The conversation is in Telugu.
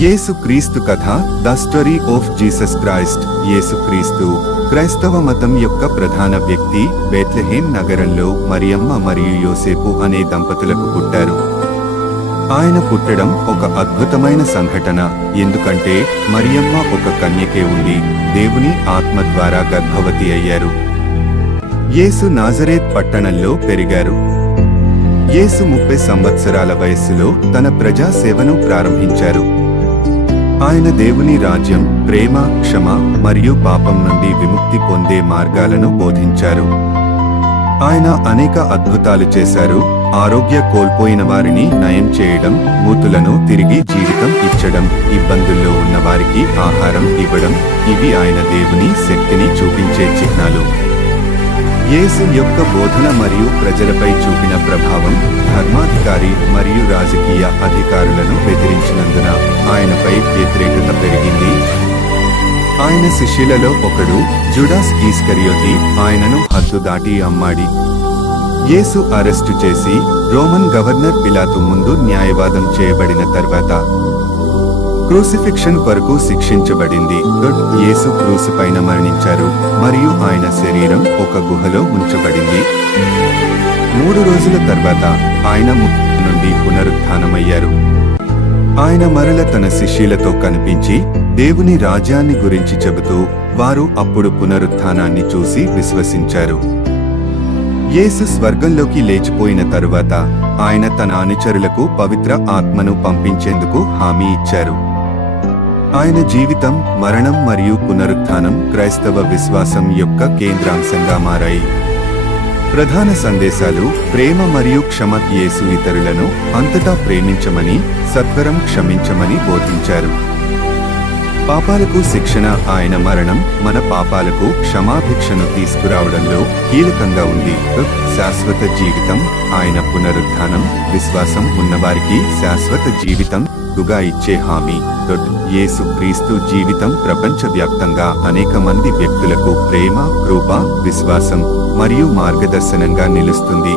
యేసుక్రీస్తు కథ the story of Jesus Christ. యేసుక్రీస్తు క్రైస్తవ మతం యొక్క ప్రధాన వ్యక్తి. బెత్లెహేం నగరంలో మరియమ్మ మరియు యోసేపు అనే దంపతులకు పుట్టారు. ఆయన పుట్టడం ఒక అద్భుతమైన సంఘటన, ఎందుకంటే మరియమ్మ ఒక కన్యకే ఉండి దేవుని ఆత్మ ద్వారా గర్భవతి అయ్యారు. యేసు నాజరేత్ పట్టణంలో పెరిగారు. యేసు 30 సంవత్సరాల వయస్సులో తన ప్రజా సేవను ప్రారంభించారు. ఆయన దేవుని రాజ్యం, ప్రేమ, క్షమ మరియు పాపం నుండి విముక్తి పొందే మార్గాలను బోధించారు. ఆయన అనేక అద్భుతాలు చేశారు. ఆరోగ్య కోల్పోయిన వారిని నయం చేయడం, మూతులను తిరిగి జీవితం ఇచ్చడం, ఇబ్బందుల్లో ఉన్న వారికి ఆహారం ఇవ్వడం, ఇవి ఆయన దేవుని శక్తిని చూపించే చిహ్నాలు. యేసు యొక్క బోధన మరియు ప్రజలపై చూపిన ప్రభావం ధర్మాధికారి మరియు రాజకీయ అధికారులను బెదిరించినందున ఆయనపై వ్యతిరేకత పెరిగింది. ఆయన శిష్యులలో ఒకడు, జుడాస్ ఈస్కరియోతి, ఆయనను హద్దు దాటి అమ్మాడి. యేసు అరెస్టు చేసి రోమన్ గవర్నర్ పిలాతు ముందు న్యాయవాదం చేయబడిన తర్వాత క్రూసిఫిక్షన్ కొరకు శిక్షించబడింది. యేసు క్రూసి పైన మరణించారు మరియు ఆయన శరీరం ఒక గుహలో ఉంచబడింది. 3 రోజుల తర్వాత ఆయన మృతి నుండి పునరుత్థానమయ్యారు. ఆయన మరల తన శిష్యులతో కనిపించి దేవుని రాజ్యాన్ని గురించి చెబుతూ, వారు అప్పుడు పునరుత్థానాన్ని చూసి విశ్వసించారు. యేసు స్వర్గంలోకి లేచిపోయిన తరువాత ఆయన తన అనుచరులకు పవిత్ర ఆత్మను పంపించేందుకు హామీ ఇచ్చారు. ఆయన జీవితం, మరణం మరియు పునరుత్థానం క్రైస్తవ విశ్వాసం యొక్క కేంద్రాంశంగా మారాయి. ప్రధాన సందేశాలు: ప్రేమ మరియు క్షమ. యేసు ఇతరులను అంతటా ప్రేమించమని, సత్వరం క్షమించమని బోధించారు. పాపాలకు శిక్షణ. ఆయన మరణం మన పాపాలకు క్షమాభిక్షను తీసుకురావడంలో కీలకంగా ఉంది. శాశ్వత జీవితం. ఆయన పునరుత్థానం విశ్వాసం ఉన్నవారికి శాశ్వత జీవితం గా ఇచ్చే హామీ. యేసుక్రీస్తు జీవితం ప్రపంచవ్యాప్తంగా అనేక మంది వ్యక్తులకు ప్రేమ, కృప, విశ్వాసం మరియు మార్గదర్శనంగా నిలుస్తుంది.